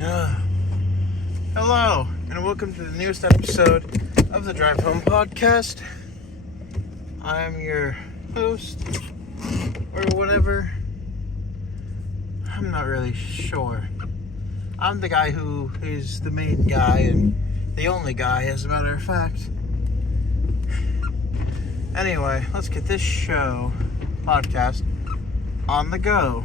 Hello, and welcome to the newest episode of the Drive Home Podcast. I'm your host, or whatever. I'm not really sure. I'm the guy who is the main guy, and the only guy, as a matter of fact. Anyway, let's get this podcast, on the go.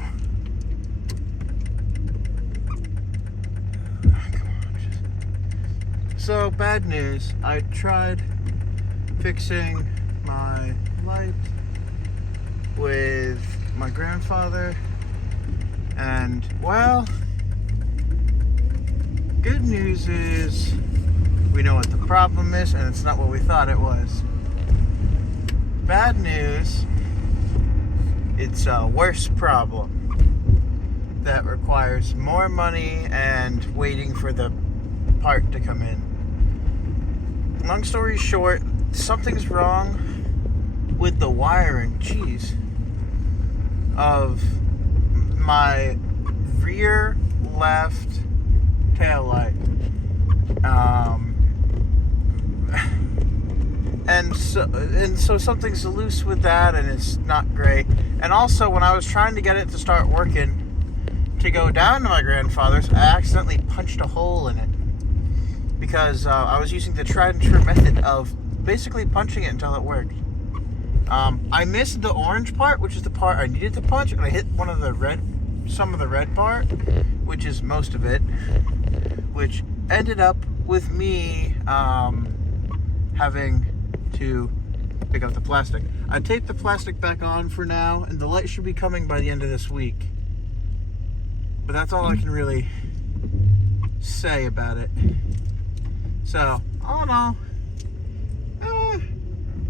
So, bad news. I tried fixing my light with my grandfather, and, well, good news is we know what the problem is, and it's not what we thought it was. Bad news, it's a worse problem that requires more money and waiting for the part to come in. Long story short, something's wrong with the wiring, of my rear left tail light. And so something's loose with that, and it's not great. And also, when I was trying to get it to start working, to go down to my grandfather's, I accidentally punched a hole in it. Because I was using the tried and true method of basically punching it until it worked. I missed the orange part, which is the part I needed to punch, and I hit some of the red part, which is most of it, which ended up with me having to pick up the plastic. I taped the plastic back on for now, and the light should be coming by the end of this week. But that's all I can really say about it. So, all in all,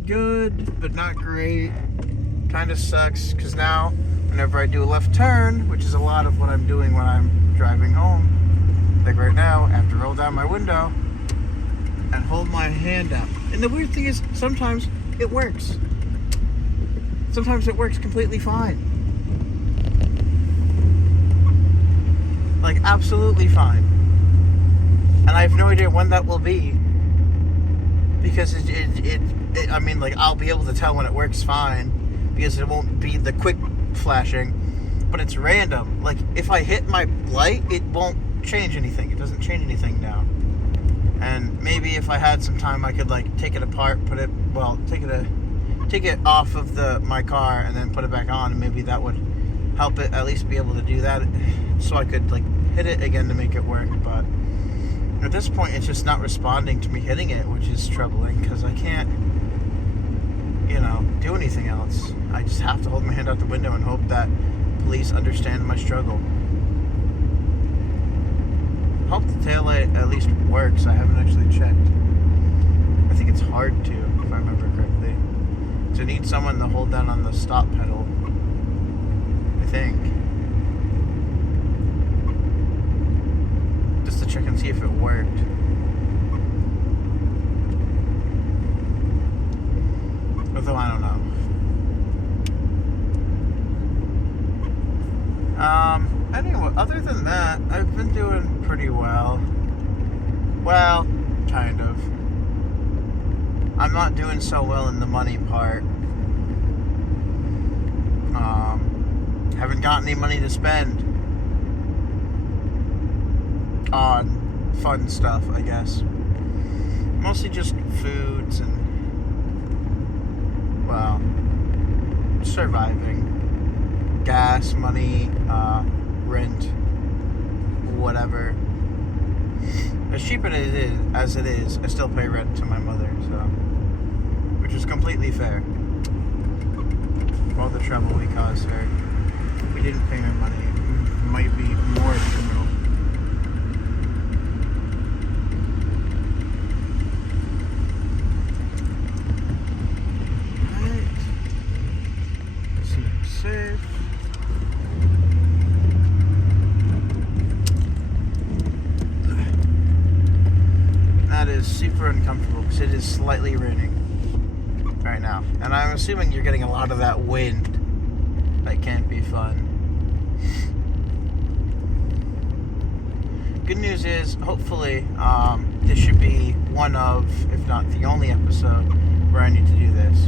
good, but not great. Kind of sucks, because now, whenever I do a left turn, which is a lot of what I'm doing when I'm driving home, like right now, I have to roll down my window and hold my hand up. And the weird thing is, sometimes it works. Sometimes it works completely fine. Like, absolutely fine. And I have no idea when that will be, because I mean, like, I'll be able to tell when it works fine, because it won't be the quick flashing, but it's random. Like, if I hit my light, it won't change anything. It doesn't change anything now. And maybe if I had some time, I could, like, take it apart, take it off of my car and then put it back on, and maybe that would help it at least be able to do that, so I could, like, hit it again to make it work. But at this point, it's just not responding to me hitting it, which is troubling, because I can't, do anything else. I just have to hold my hand out the window and hope that police understand my struggle. Hope the taillight at least works. I haven't actually checked. I think it's hard to, if I remember correctly. So I need someone to hold down on the stop pedal, I think. Just to check and see if it worked. Although I don't know. Anyway, other than that, I've been doing pretty well. Well, kind of. I'm not doing so well in the money part. Haven't got any money to spend on fun stuff, I guess. Mostly just foods and, well, surviving. Gas, money, rent, whatever. As cheap as it is, I still pay rent to my mother, so, which is completely fair. For all the trouble we caused her, we didn't pay her money. It might be more criminal. Alright. See if it's safe. That is super uncomfortable because it is slightly raining right now. And I'm assuming you're getting a lot of that wind. That can't be fun. good news is, hopefully, this should be one of, if not the only episode where I need to do this.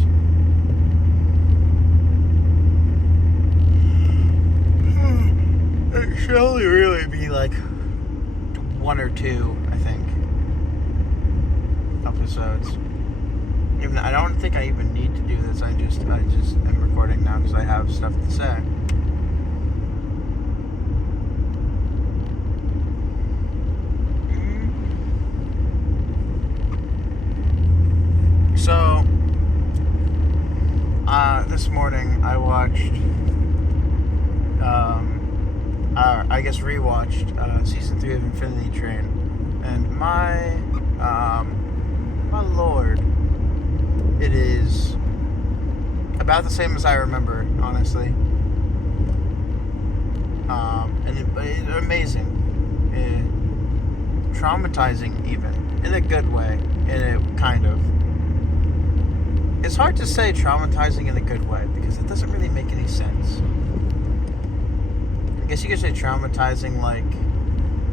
It should only really be like one or two, I think, episodes. Even I don't think I even need to do this. I just am recording now because I have stuff to say. So, this morning I watched, I guess rewatched season 3 of Infinity Train, and my lord, it is about the same as I remember, honestly. And it's amazing, traumatizing even, in a good way, in a kind of. It's hard to say traumatizing in a good way because it doesn't really make any sense. I guess you could say traumatizing like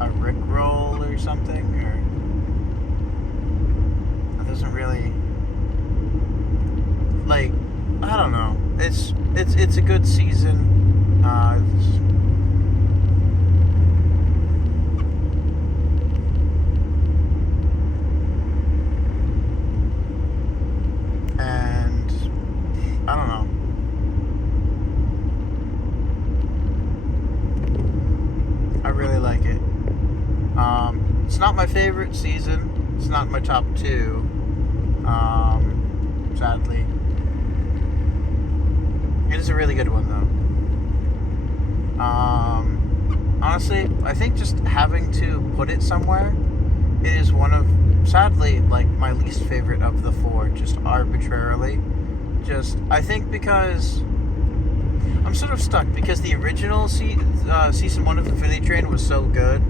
a Rickroll or something, or it doesn't really, like, I don't know. It's a good season. And I don't know. I really like it. It's not my favorite season. It's not my top 2. Sadly. It is a really good one, though. Honestly, I think just having to put it somewhere, it is one of, sadly, like, my least favorite of the 4, just arbitrarily. I think because I'm sort of stuck, because the original season 1 of Infinity Train was so good.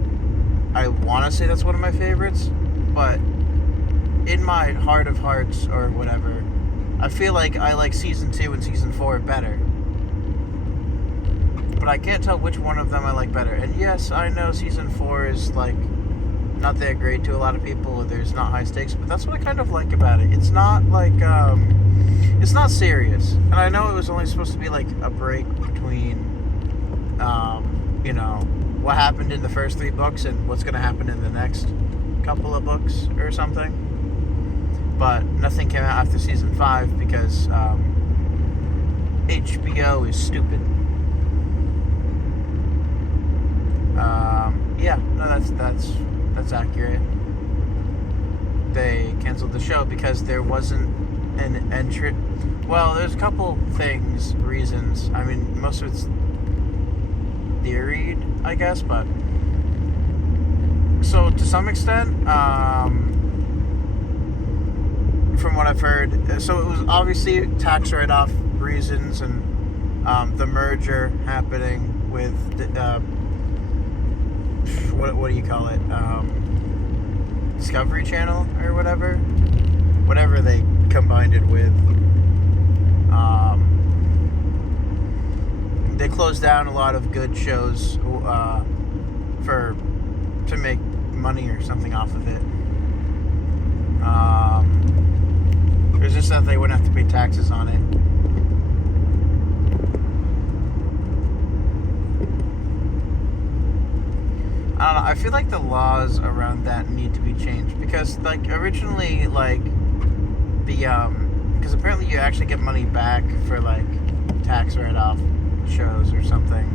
I want to say that's one of my favorites, but in my heart of hearts, or whatever, I feel like I like season 2 and season 4 better. But I can't tell which one of them I like better. And yes, I know season 4 is, like, not that great to a lot of people. There's not high stakes, but that's what I kind of like about it. It's not like, it's not serious. And I know it was only supposed to be like a break between, you know, what happened in the first 3 books and what's going to happen in the next couple of books or something. But nothing came out after season 5 because HBO is stupid. Yeah, no, that's accurate. They canceled the show because there wasn't an entrant. Well, there's a couple reasons. I mean, most of it's theoried, I guess, but so to some extent, from what I've heard, so it was obviously tax write-off reasons and the merger happening with what do you call it? Discovery Channel or whatever they combined it with. They closed down a lot of good shows to make money or something off of it. It was just that they wouldn't have to pay taxes on it. I don't know, I feel like the laws around that need to be changed because, like, originally, like, because apparently you actually get money back for, like, tax write-off shows or something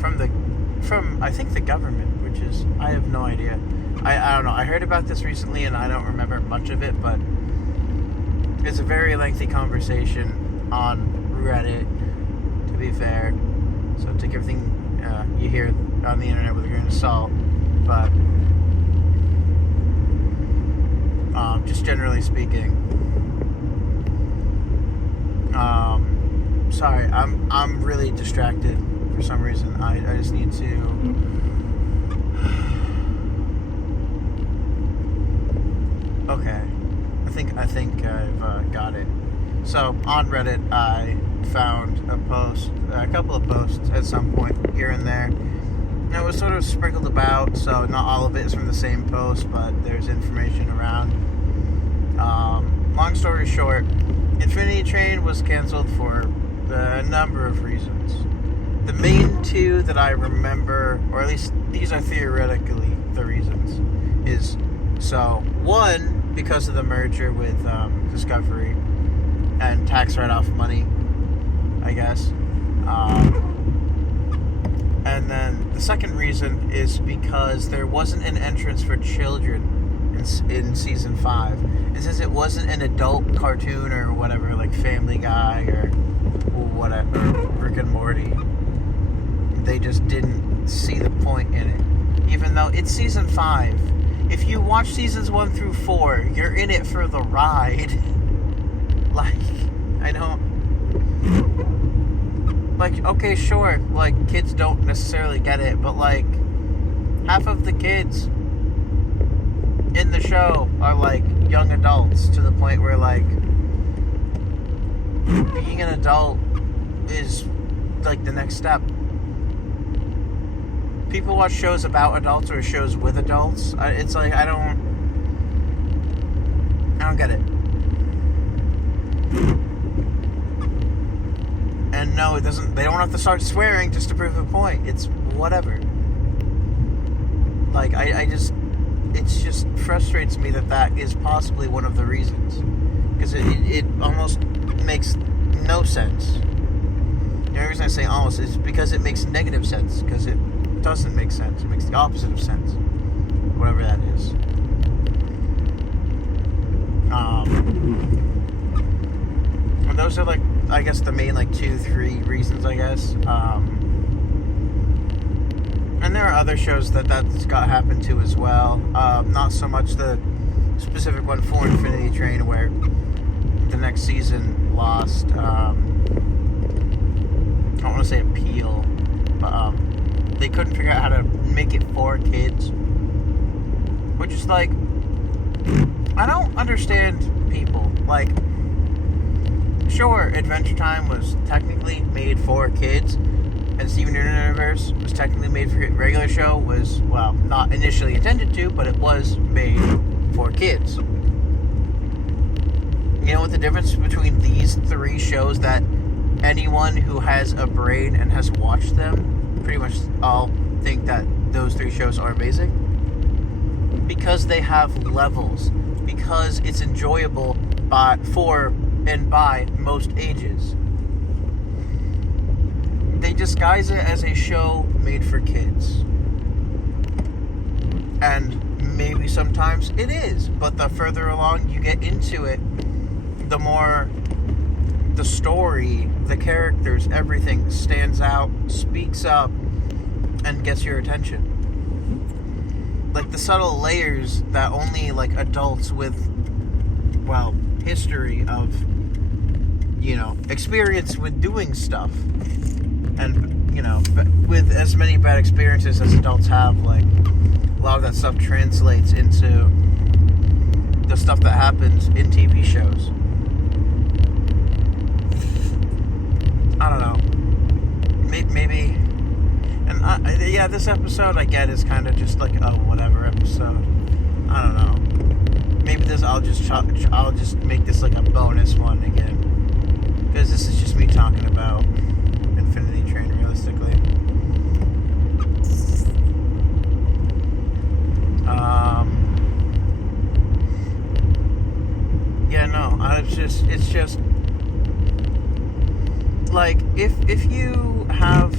from I think the government, which is, I have no idea. I don't know, I heard about this recently and I don't remember much of it, but it's a very lengthy conversation on Reddit, to be fair. So take everything you hear on the internet with a grain of salt. But just generally speaking, sorry, I'm really distracted for some reason. I just need to. Okay, I think I've got it. So on Reddit, I found a couple of posts at some point here and there. And it was sort of sprinkled about, so not all of it is from the same post, but there's information around. Long story short, Infinity Train was canceled for a number of reasons. The main two that I remember, or at least these are theoretically the reasons, is one, because of the merger with Discovery and tax write-off money, I guess. And then the second reason is because there wasn't an entrance for children in season 5. And since it wasn't an adult cartoon or whatever, like Family Guy or whatever, Rick and Morty, they just didn't see the point in it. Even though it's season 5. If you watch seasons 1 through 4, you're in it for the ride. Like, I don't... Like, okay, sure, like, kids don't necessarily get it, but, like, half of the kids in the show are, like, young adults, to the point where, like, being an adult is, like, the next step. People watch shows about adults or shows with adults. It's like, I don't get it. And no, it doesn't. They don't have to start swearing just to prove a point. It's whatever. Like, it just frustrates me that is possibly one of the reasons, because it almost makes no sense. The only reason I say almost is because it makes negative sense, because it doesn't make sense. It makes the opposite of sense, whatever that is. And those are, like, I guess the main, like, 2-3 reasons, I guess. And there are other shows that's got happened to as well. Not so much the specific one for Infinity Train, where the next season lost, I don't want to say appeal, but they couldn't figure out how to make it for kids. Which is like, I don't understand people. Like, sure, Adventure Time was technically made for kids, and Steven Universe was technically made for kids. Regular show was, well, not initially intended to, but it was made for kids. You know what the difference between these 3 shows that anyone who has a brain and has watched them pretty much all think that those 3 shows are amazing? Because they have levels. Because it's enjoyable for and by most ages. They disguise it as a show made for kids. And maybe sometimes it is, but the further along you get into it, the more the story, the characters, everything stands out, speaks up, and gets your attention. Like the subtle layers that only, like, adults with, well, history of, you know, experience with doing stuff, and, you know, with as many bad experiences as adults have, like, a lot of that stuff translates into the stuff that happens in TV shows. I don't know. Maybe, and yeah, this episode I get is kind of just like a whatever episode. I don't know. Maybe I'll just make this like a bonus one again, because this is just me talking about Infinity Train realistically. Yeah, no, it's just like, if you have,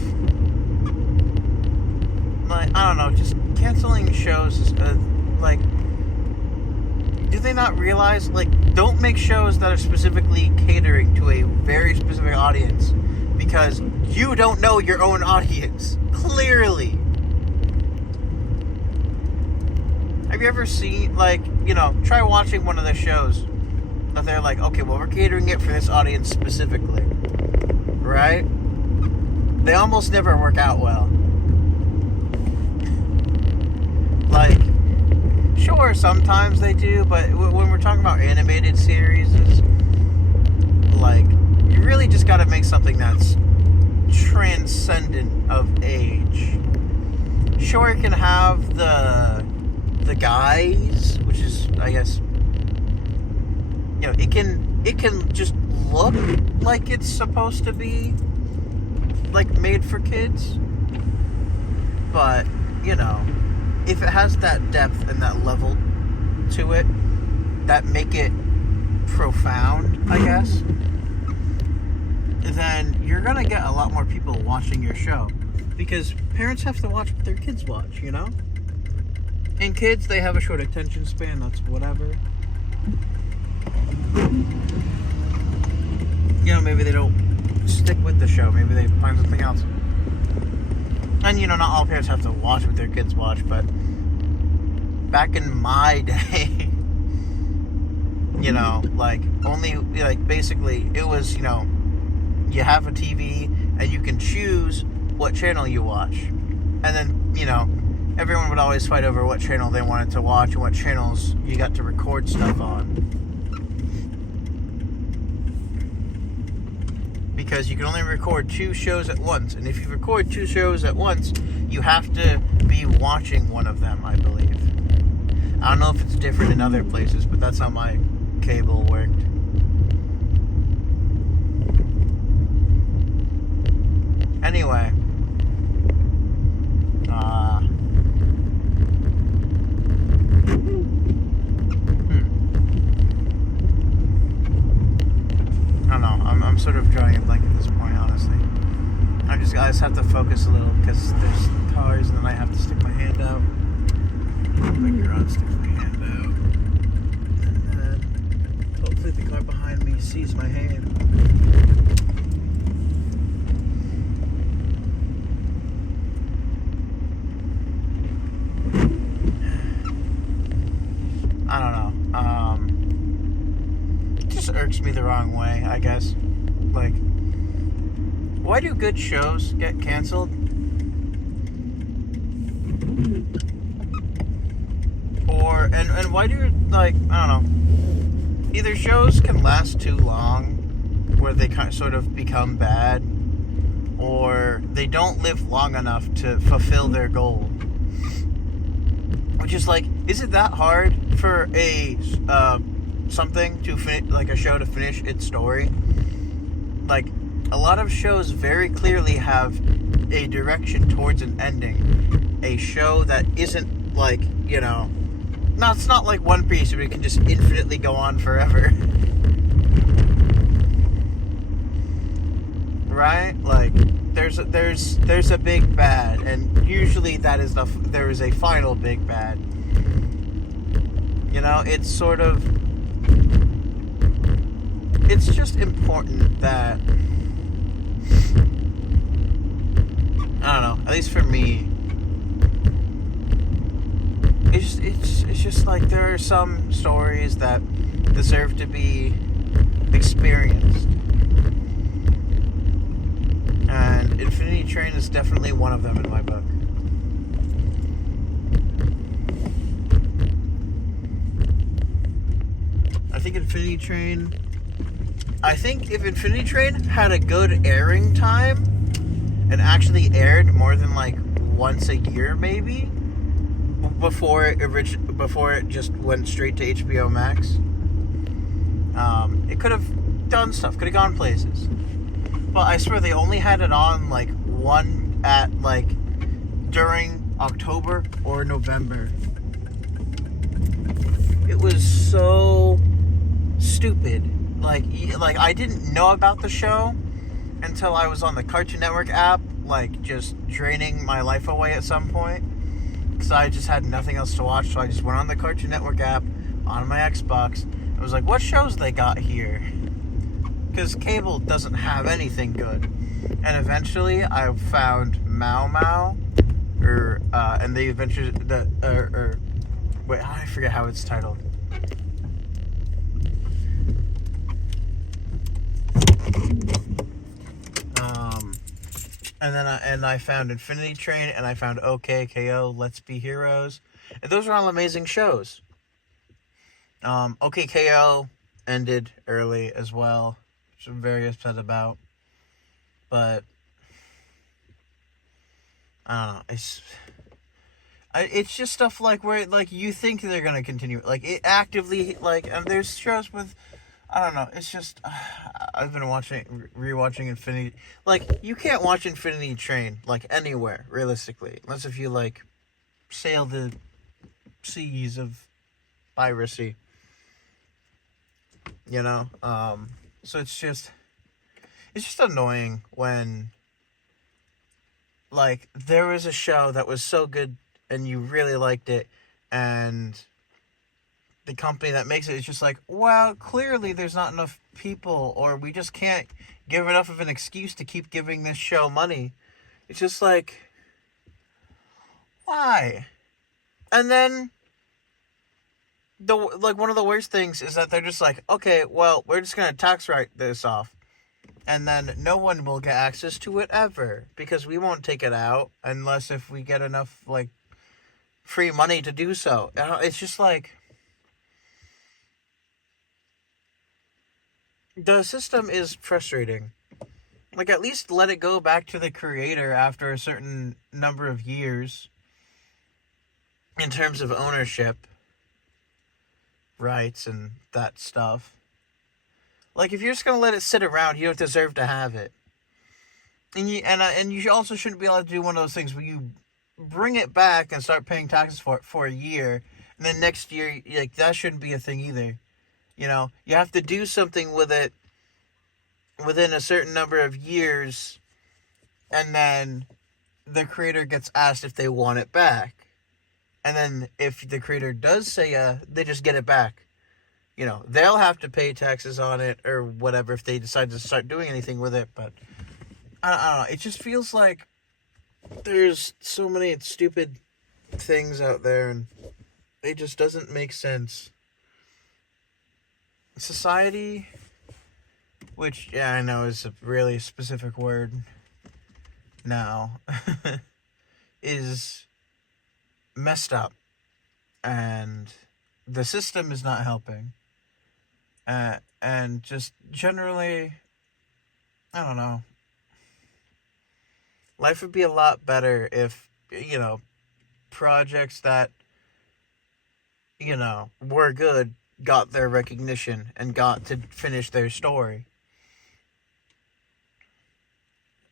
like, I don't know, just canceling shows is like, do they not realize, like, don't make shows that are specifically catering to a very specific audience, because you don't know your own audience, clearly. Have you ever seen, like, you know, try watching one of the shows that they're like, okay, well, we're catering it for this audience specifically, right? They almost never work out well. Like, sure, sometimes they do, but when we're talking about animated series, like, you really just got to make something that's transcendent of age. Sure, it can have the guys, which is, I guess, it can just look like it's supposed to be like made for kids, but if it has that depth and that level to it that make it profound, I guess, then you're gonna get a lot more people watching your show, because parents have to watch what their kids watch, and kids, they have a short attention span. That's whatever. Maybe they don't stick with the show. Maybe they find something else. And, not all parents have to watch what their kids watch, but back in my day, basically, it was, you have a TV and you can choose what channel you watch. And then, everyone would always fight over what channel they wanted to watch and what channels you got to record stuff on. Because you can only record 2 shows at once. And if you record 2 shows at once, you have to be watching one of them, I believe. I don't know if it's different in other places, but that's how my cable worked. Anyway. I don't know. I'm sort of drawing a blank at this point, honestly. I just have to focus a little because there's cars, and then I have to stick my hand out. Finger on, stick my hand out, and then hopefully the car behind me sees my hand. I don't know. It just irks me the wrong way, I guess. Like, why do good shows get canceled? And why do, I don't know, either shows can last too long where they sort of become bad, or they don't live long enough to fulfill their goal. Which is is it that hard for a something to a show to finish its story? A lot of shows very clearly have a direction towards an ending. A show that isn't it's not like One Piece where it can just infinitely go on forever. Right? There's a big bad, and usually there is a final big bad. It's sort of, it's just important that, I don't know, at least for me, it's just there are some stories that deserve to be experienced. And Infinity Train is definitely one of them in my book. I think if Infinity Train had a good airing time and actually aired more than once a year, maybe, before it just went straight to HBO Max, it could have done stuff, could have gone places. But I swear they only had it on one at during October or November. It was so stupid. I didn't know about the show until I was on the Cartoon Network app, just draining my life away at some point. Because I just had nothing else to watch, so I just went on the Cartoon Network app on my Xbox. I was like, what shows they got here? Because cable doesn't have anything good. And eventually I found Mau Mau, and the Adventures, wait, I forget how it's titled. And I found Infinity Train, and I found OKKO, Let's Be Heroes. And those are all amazing shows. OKKO ended early as well. very upset about. But I don't know. It's just stuff like where like you think they're gonna continue, like it actively like, and there's shows with, I don't know. It's just I've been rewatching Infinity. Like you can't watch Infinity Train like anywhere realistically, unless if you like sail the seas of piracy. You know, so it's just annoying when like there was a show that was so good and you really liked it, and the company that makes it is just like, well, clearly there's not enough people, or we just can't give enough of an excuse to keep giving this show money. It's just like, why? And then one of the worst things is that they're just like, okay, well, we're just gonna tax write this off, and then no one will get access to it ever because we won't take it out unless if we get enough like free money to do so. It's just like the system is frustrating. Like at least let it go back to the creator after a certain number of years in terms of ownership rights and that stuff. Like if you're just gonna let it sit around, you don't deserve to have it. And you also shouldn't be allowed to do one of those things where you bring it back and start paying taxes for it for a year, and then next year, like that shouldn't be a thing either. You know, you have to do something with it within a certain number of years, and then the creator gets asked if they want it back. And then if the creator does say they just get it back. You know, they'll have to pay taxes on it or whatever if they decide to start doing anything with it. But I don't know. It just feels like there's so many stupid things out there, and it just doesn't make sense. Society, which, yeah, I know is a really specific word now, is messed up. And the system is not helping. And just generally, I don't know. Life would be a lot better if, you know, projects that, you know, were good got their recognition and got to finish their story.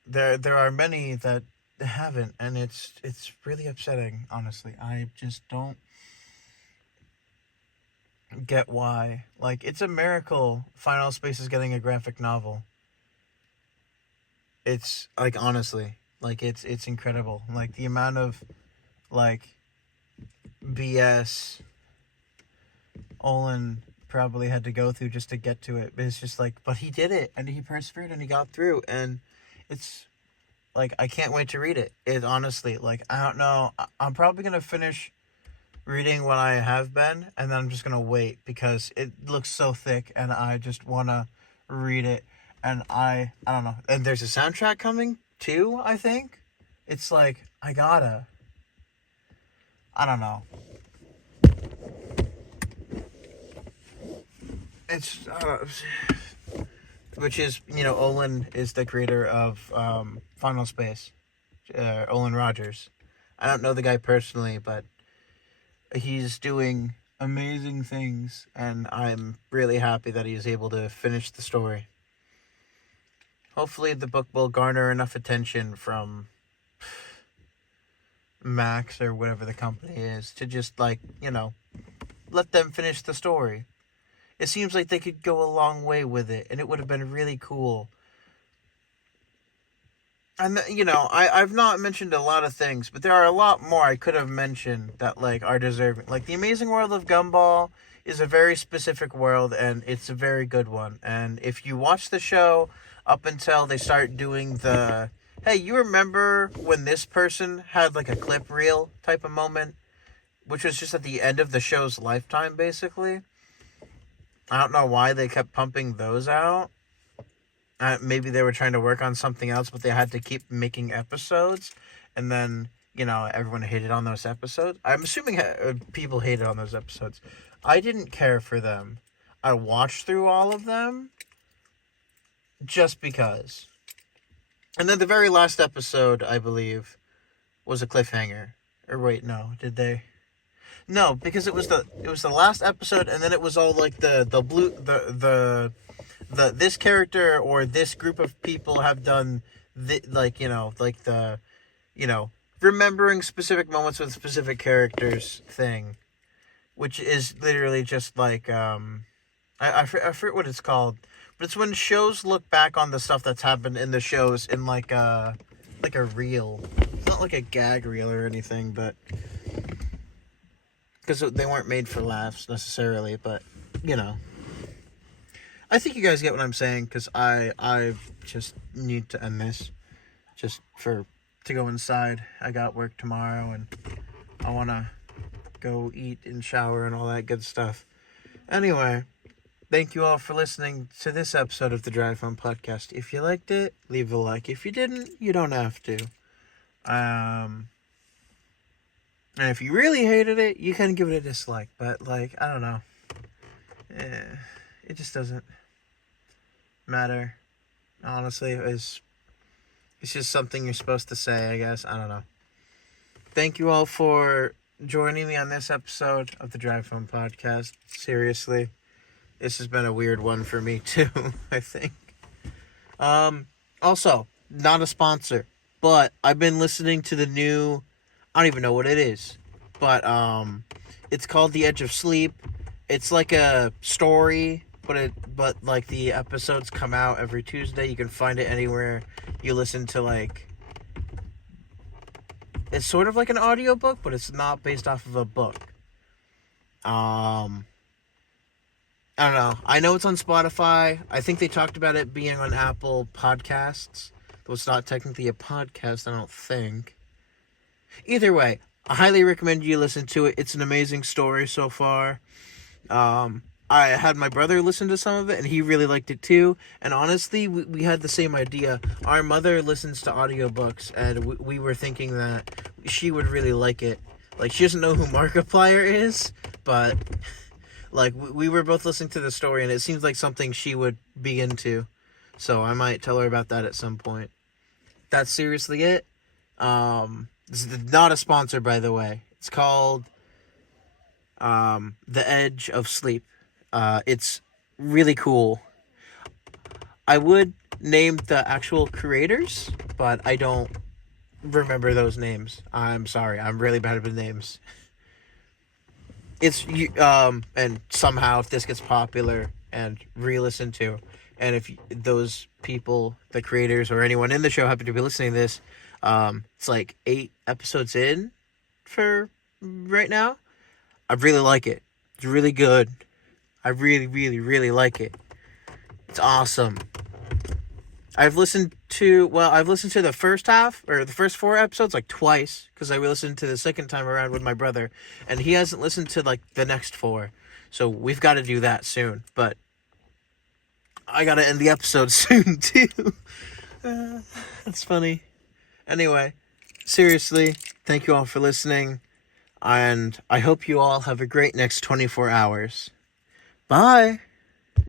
There are many that haven't, and it's really upsetting, honestly. I just don't get why. Like, it's a miracle Final Space is getting a graphic novel. It's like, honestly, like it's incredible. Like the amount of like BS Olin probably had to go through just to get to it. But it's just like, but he did it, and he persevered, and he got through, and it's like, I can't wait to read it. It honestly, like, I don't know. I'm probably gonna finish reading what I have been, and then I'm just gonna wait because it looks so thick, and I just wanna read it. And I don't know. And there's a soundtrack coming too, I think. It's like, I don't know. It's which is, you know, Olin is the creator of Final Space. Olin Rogers. I don't know the guy personally, but he's doing amazing things, and I'm really happy that he is able to finish the story. Hopefully the book will garner enough attention from Max or whatever the company is to just, like, you know, let them finish the story. It seems like they could go a long way with it, and it would have been really cool. And, you know, I've not mentioned a lot of things, but there are a lot more I could have mentioned that, like, are deserving. Like, The Amazing World of Gumball is a very specific world, and it's a very good one. And if you watch the show up until they start doing the, hey, you remember when this person had, like, a clip reel type of moment? Which was just at the end of the show's lifetime, basically. I don't know why they kept pumping those out. Maybe they were trying to work on something else, but they had to keep making episodes. And then, you know, everyone hated on those episodes. I'm assuming people hated on those episodes. I didn't care for them. I watched through all of them. just because. And then the very last episode, I believe, was a cliffhanger. Or wait, no, did they? No, because it was the last episode, and then it was all like the this character or this group of people have done remembering specific moments with specific characters thing, which is literally just like I forget what it's called, but it's when shows look back on the stuff that's happened in the shows in like a reel. It's not like a gag reel or anything, but because they weren't made for laughs necessarily, but I think you guys get what I'm saying, because I just need to end this just to go inside. I got work tomorrow, and I want to go eat and shower and all that good stuff. Anyway, thank you all for listening to this episode of the Drive Home Podcast. If you liked it, leave a like. If you didn't, you don't have to. And if you really hated it, you can give it a dislike. But, I don't know. It just doesn't matter. Honestly, it's just something you're supposed to say, I guess. I don't know. Thank you all for joining me on this episode of the Drive Home Podcast. Seriously, this has been a weird one for me too, I think. Also, not a sponsor, but I've been listening to the new, I don't even know what it is, but it's called The Edge of Sleep. It's like a story, but like the episodes come out every Tuesday. You can find it anywhere you listen to, it's sort of like an audiobook, but it's not based off of a book. I don't know. I know it's on Spotify. I think they talked about it being on Apple Podcasts, though it's not technically a podcast, I don't think. Either way, I highly recommend you listen to it. It's an amazing story so far. I had my brother listen to some of it, and he really liked it too. And honestly, we had the same idea. Our mother listens to audiobooks, and we were thinking that she would really like it. She doesn't know who Markiplier is, but we were both listening to the story, and it seems like something she would be into. So I might tell her about that at some point. That's seriously it. This is not a sponsor, by the way. It's called The Edge of Sleep. It's really cool. I would name the actual creators, but I don't remember those names. I'm sorry. I'm really bad with names. It's and somehow if this gets popular and re-listened to, and if those people, the creators or anyone in the show happen to be listening to this, it's 8 episodes in for right now. I really like it. It's really good. I really, really, really like it. It's awesome. I've listened to the first half, or the first 4 episodes, twice, because I listened to the second time around with my brother, and he hasn't listened to, the next 4. So we've got to do that soon, but I got to end the episode soon, too. That's funny. Anyway, seriously, thank you all for listening, and I hope you all have a great next 24 hours. Bye!